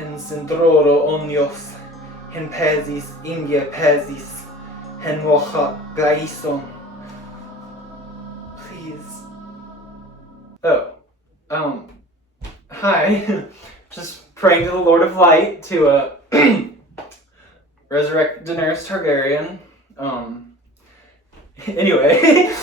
hen centroro onios, hen pesis inge pesis, hen mocha gaison. Please. Oh, hi. Just praying to the Lord of Light to, resurrect Daenerys Targaryen. Anyway.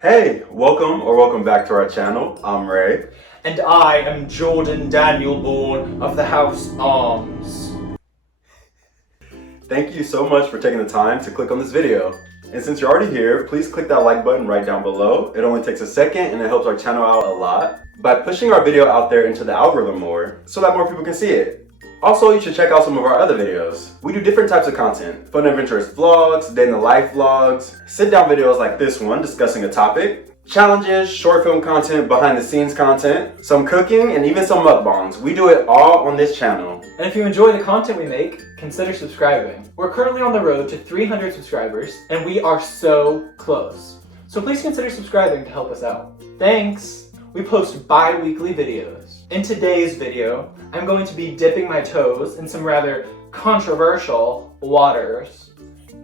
Hey, welcome back to our channel. I'm Ray. And I am Jordan Danielborn of the House Arms. Thank you so much for taking the time to click on this video. And since you're already here, please click that like button right down below. It only takes a second and it helps our channel out a lot by pushing our video out there into the algorithm more so that more people can see it. Also, you should check out some of our other videos. We do different types of content: fun adventurous vlogs, day in the life vlogs, sit down videos like this one discussing a topic, challenges, short film content, behind the scenes content, some cooking, and even some mukbangs. We do it all on this channel. And if you enjoy the content we make, consider subscribing. We're currently on the road to 300 subscribers, and we are so close. So please consider subscribing to help us out. Thanks! We post bi-weekly videos. In today's video, I'm going to be dipping my toes in some rather controversial waters,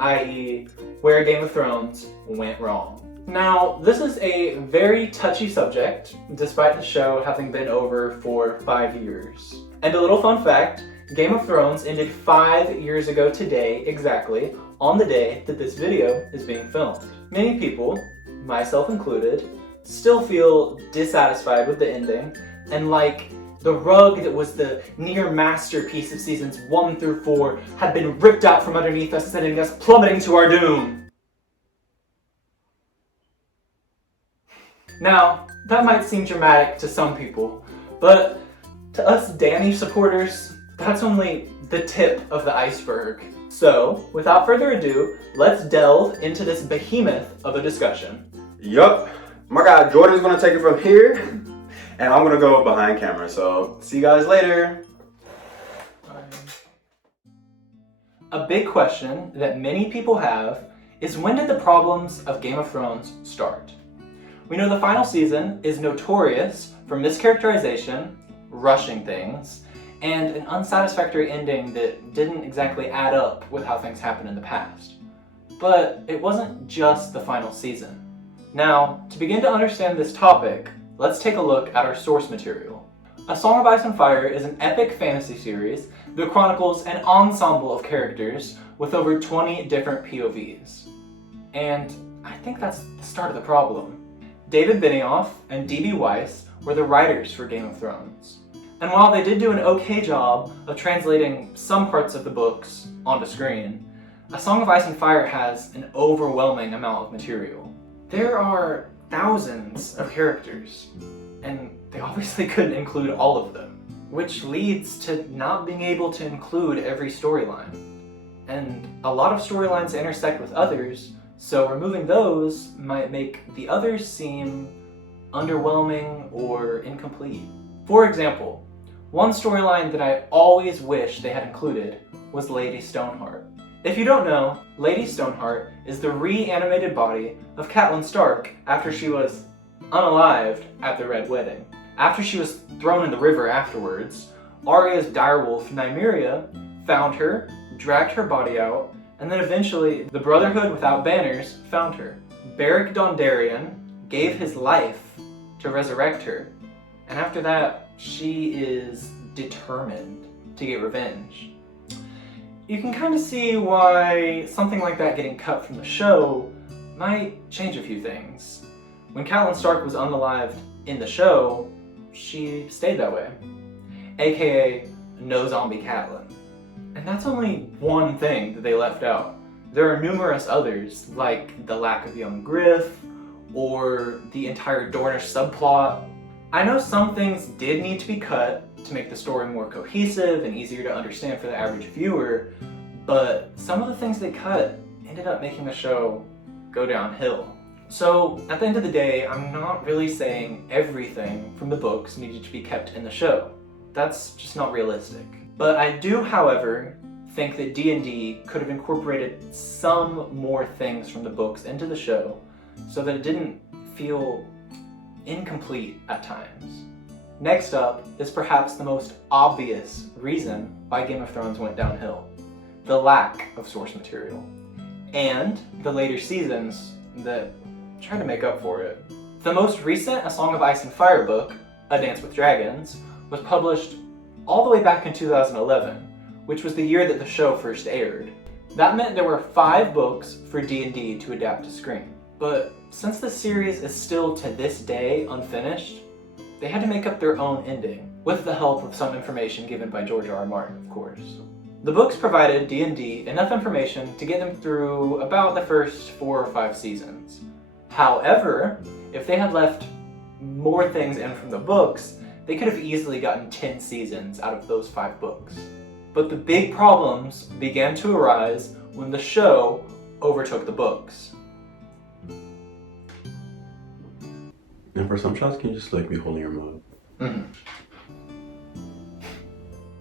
i.e. where Game of Thrones went wrong. Now, this is a very touchy subject, despite the show having been over for 5 years. And a little fun fact, Game of Thrones ended 5 years ago today, exactly, on the day that this video is being filmed. Many people, myself included, still feel dissatisfied with the ending, and like the rug that was the near masterpiece of seasons 1 through 4 had been ripped out from underneath us, sending us plummeting to our doom. Now, that might seem dramatic to some people, but to us Dany supporters, that's only the tip of the iceberg. So, without further ado, let's delve into this behemoth of a discussion. Yup, my guy Jordan's gonna take it from here, and I'm gonna go behind camera, so see you guys later. A big question that many people have is, when did the problems of Game of Thrones start? We know the final season is notorious for mischaracterization, rushing things, and an unsatisfactory ending that didn't exactly add up with how things happened in the past. But it wasn't just the final season. Now, to begin to understand this topic, let's take a look at our source material. A Song of Ice and Fire is an epic fantasy series that chronicles an ensemble of characters with over 20 different POVs. And I think that's the start of the problem. David Benioff and D.B. Weiss were the writers for Game of Thrones. And while they did do an okay job of translating some parts of the books onto screen, A Song of Ice and Fire has an overwhelming amount of material. There are thousands of characters, and they obviously couldn't include all of them, which leads to not being able to include every storyline. And a lot of storylines intersect with others, so removing those might make the others seem underwhelming or incomplete. For example, one storyline that I always wish they had included was Lady Stoneheart. If you don't know, Lady Stoneheart is the reanimated body of Catelyn Stark after she was unalived at the Red Wedding. After she was thrown in the river afterwards, Arya's direwolf Nymeria found her, dragged her body out, and then eventually the Brotherhood Without Banners found her. Beric Dondarrion gave his life to resurrect her, and after that, she is determined to get revenge. You can kind of see why something like that getting cut from the show might change a few things. When Catelyn Stark was unalived in the show, she stayed that way, aka no zombie Catelyn. And that's only one thing that they left out. There are numerous others, like the lack of young Griff, or the entire Dornish subplot. I know some things did need to be cut to make the story more cohesive and easier to understand for the average viewer, but some of the things they cut ended up making the show go downhill. So at the end of the day, I'm not really saying everything from the books needed to be kept in the show. That's just not realistic. But I do, however, think that D&D could have incorporated some more things from the books into the show so that it didn't feel incomplete at times. Next up is perhaps the most obvious reason why Game of Thrones went downhill: the lack of source material, and the later seasons that tried to make up for it. The most recent A Song of Ice and Fire book, A Dance with Dragons, was published all the way back in 2011, which was the year that the show first aired. That meant there were 5 books for D&D to adapt to screen. But since the series is still to this day unfinished, they had to make up their own ending, with the help of some information given by George R.R. Martin, of course. The books provided D&D enough information to get them through about the first 4 or 5 seasons. However, if they had left more things in from the books, they could have easily gotten 10 seasons out of those 5 books. But the big problems began to arise when the show overtook the books. And for some shots, can you just be holding your mug? Mm-hmm.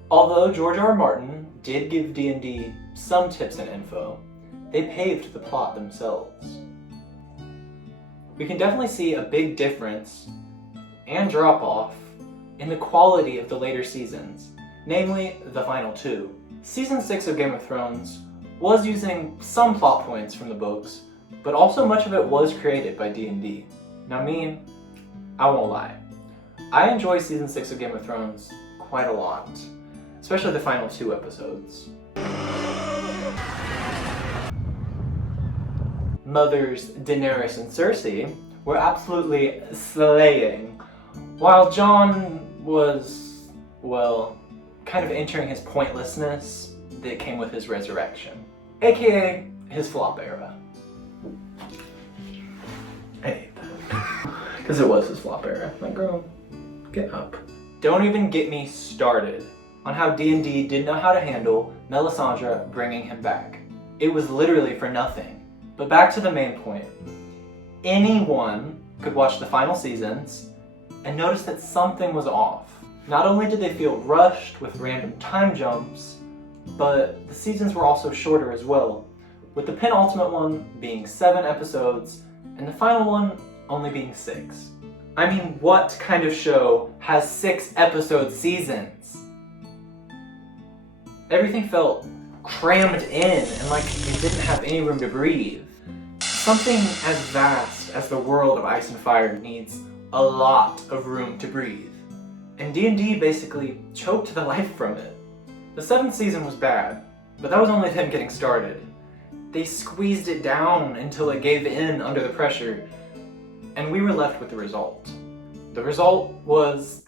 Although George R.R. Martin did give D&D some tips and info, they paved the plot themselves. We can definitely see a big difference and drop-off in the quality of the later seasons, namely the final 2. Season 6 of Game of Thrones was using some plot points from the books, but also much of it was created by D&D. Now me, I won't lie. I enjoy Season 6 of Game of Thrones quite a lot, especially the final 2 episodes. Mothers Daenerys and Cersei were absolutely slaying, while Jon was, well, kind of entering his pointlessness that came with his resurrection, aka his flop era. I hate that. Because it was his flop era. Like, girl, get up. Don't even get me started on how D&D didn't know how to handle Melisandre bringing him back. It was literally for nothing. But back to the main point. Anyone could watch the final seasons and notice that something was off. Not only did they feel rushed with random time jumps, but the seasons were also shorter as well, with the penultimate one being 7 episodes and the final one only being 6. I mean, what kind of show has 6-episode seasons? Everything felt crammed in and like it didn't have any room to breathe. Something as vast as the world of Ice and Fire needs a lot of room to breathe. And D&D basically choked the life from it. The 7th season was bad, but that was only them getting started. They squeezed it down until it gave in under the pressure, and we were left with the result. The result was...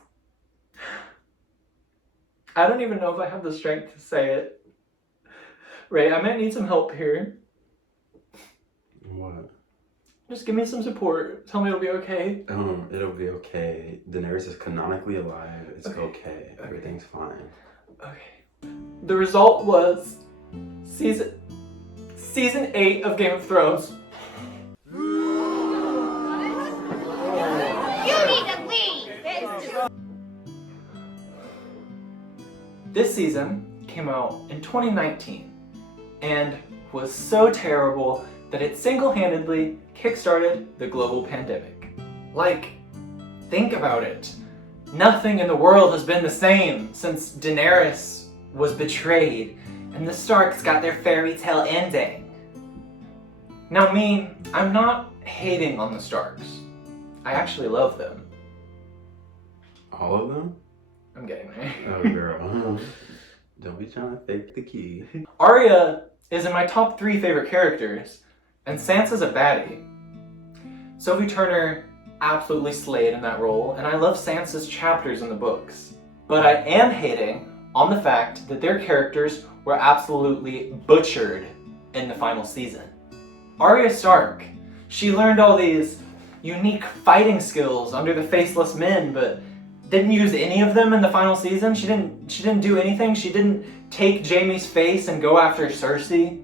I don't even know if I have the strength to say it. Ray, I might need some help here. What? Just give me some support. Tell me it'll be okay. It'll be okay. Daenerys is canonically alive. It's okay. Everything's fine. Okay. The result was season 8 of Game of Thrones. You need to leave! This season came out in 2019 and was so terrible that it single-handedly kickstarted the global pandemic. Like, think about it. Nothing in the world has been the same since Daenerys was betrayed and the Starks got their fairy tale ending. Now me, I'm not hating on the Starks. I actually love them. All of them? I'm getting there. Oh, girl. Don't be trying to fake the key. Arya is in my top 3 favorite characters, and Sansa's a baddie. Sophie Turner absolutely slayed in that role, and I love Sansa's chapters in the books. But I am hating on the fact that their characters were absolutely butchered in the final season. Arya Stark, she learned all these unique fighting skills under the Faceless Men, but didn't use any of them in the final season. She didn't do anything. She didn't take Jaime's face and go after Cersei.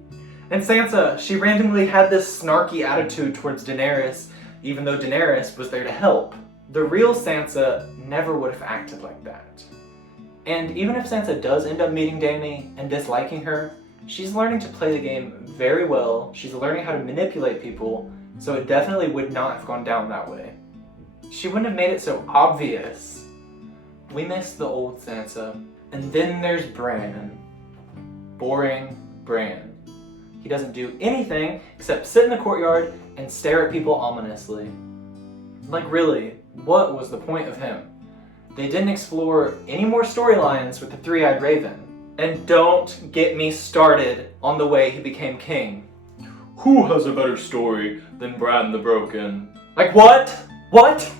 And Sansa, she randomly had this snarky attitude towards Daenerys, even though Daenerys was there to help. The real Sansa never would have acted like that. And even if Sansa does end up meeting Dany and disliking her, she's learning to play the game very well. She's learning how to manipulate people, so it definitely would not have gone down that way. She wouldn't have made it so obvious. We miss the old Sansa. And then there's Bran. Boring Bran. He doesn't do anything except sit in the courtyard and stare at people ominously. Like really, what was the point of him? They didn't explore any more storylines with the Three-Eyed Raven. And don't get me started on the way he became king. Who has a better story than Bran the Broken? Like what? What?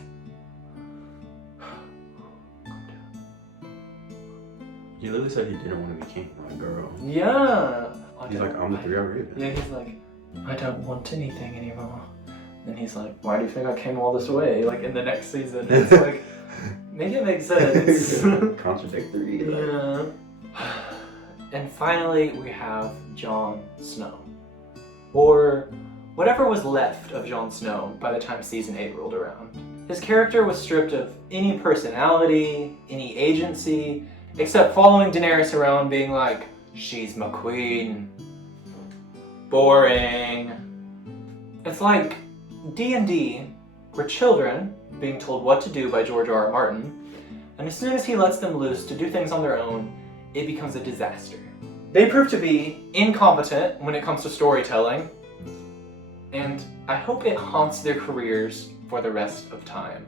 He literally said he didn't want to be king, like girl. Yeah. He's like, I'm the Three-Eyed Raven. Yeah, he's like, I don't want anything anymore. And he's like, why do you think I came all this way? Like in the next season. It's like, make it make sense. Contradictory. Yeah. And finally, we have Jon Snow. Or whatever was left of Jon Snow by the time season 8 rolled around. His character was stripped of any personality, any agency, except following Daenerys around being like, she's my queen. Boring. It's like D&D, where children being told what to do by George R.R. Martin, and as soon as he lets them loose to do things on their own, it becomes a disaster. They prove to be incompetent when it comes to storytelling, and I hope it haunts their careers for the rest of time.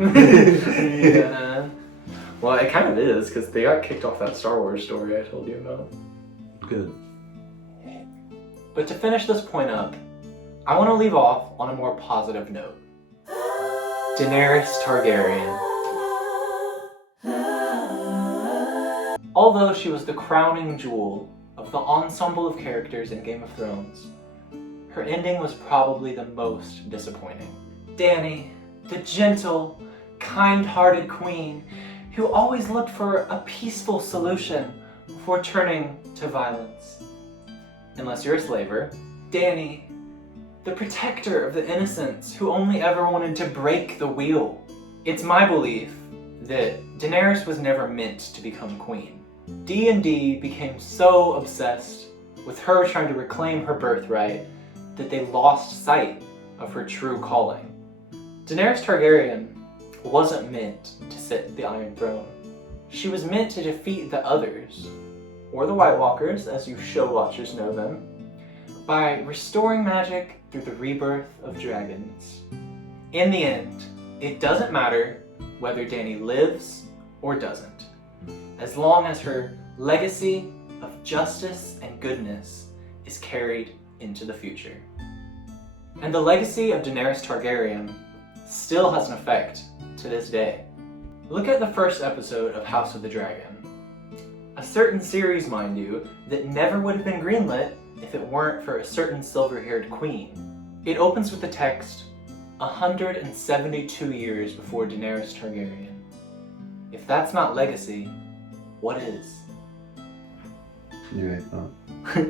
Yeah. Well, it kind of is, because they got kicked off that Star Wars story I told you about. Good. But to finish this point up, I want to leave off on a more positive note. Daenerys Targaryen. Although she was the crowning jewel of the ensemble of characters in Game of Thrones, her ending was probably the most disappointing. Dany, the gentle, kind-hearted queen who always looked for a peaceful solution before turning to violence. Unless you're a slaver. Dany, the protector of the innocents who only ever wanted to break the wheel. It's my belief that Daenerys was never meant to become queen. D&D became so obsessed with her trying to reclaim her birthright that they lost sight of her true calling. Daenerys Targaryen wasn't meant to sit the Iron Throne. She was meant to defeat the others, or the White Walkers, as you show watchers know them, by restoring magic through the rebirth of dragons. In the end, it doesn't matter whether Dany lives or doesn't, as long as her legacy of justice and goodness is carried into the future. And the legacy of Daenerys Targaryen still has an effect to this day. Look at the first episode of House of the Dragon. A certain series, mind you, that never would have been greenlit if it weren't for a certain silver-haired queen. It opens with the text, 172 years before Daenerys Targaryen. If that's not legacy, what is? You right, thought.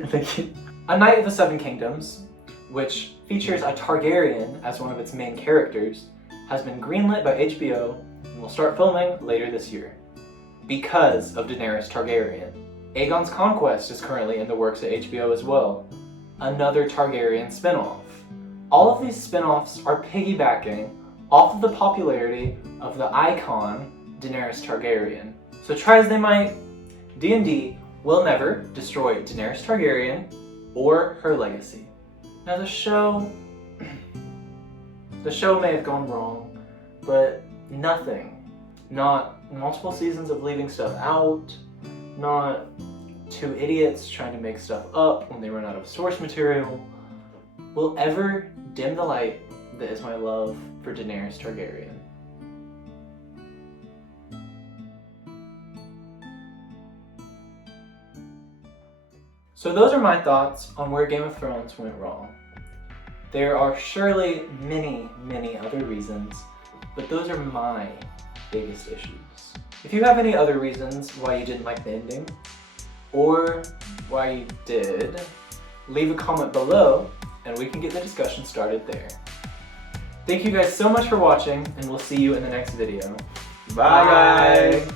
Thank you. A Knight of the Seven Kingdoms, which features a Targaryen as one of its main characters, has been greenlit by HBO and will start filming later this year. Because of Daenerys Targaryen. Aegon's Conquest is currently in the works at HBO as well. Another Targaryen spin-off. All of these spin-offs are piggybacking off of the popularity of the icon Daenerys Targaryen. So try as they might, D&D will never destroy Daenerys Targaryen or her legacy. Now the show may have gone wrong, but nothing, not multiple seasons of leaving stuff out, not two idiots trying to make stuff up when they run out of source material, will ever dim the light that is my love for Daenerys Targaryen. So those are my thoughts on where Game of Thrones went wrong. There are surely many, many other reasons, but those are my biggest issues. If you have any other reasons why you didn't like the ending, or why you did, leave a comment below and we can get the discussion started there. Thank you guys so much for watching, and we'll see you in the next video. Bye, guys!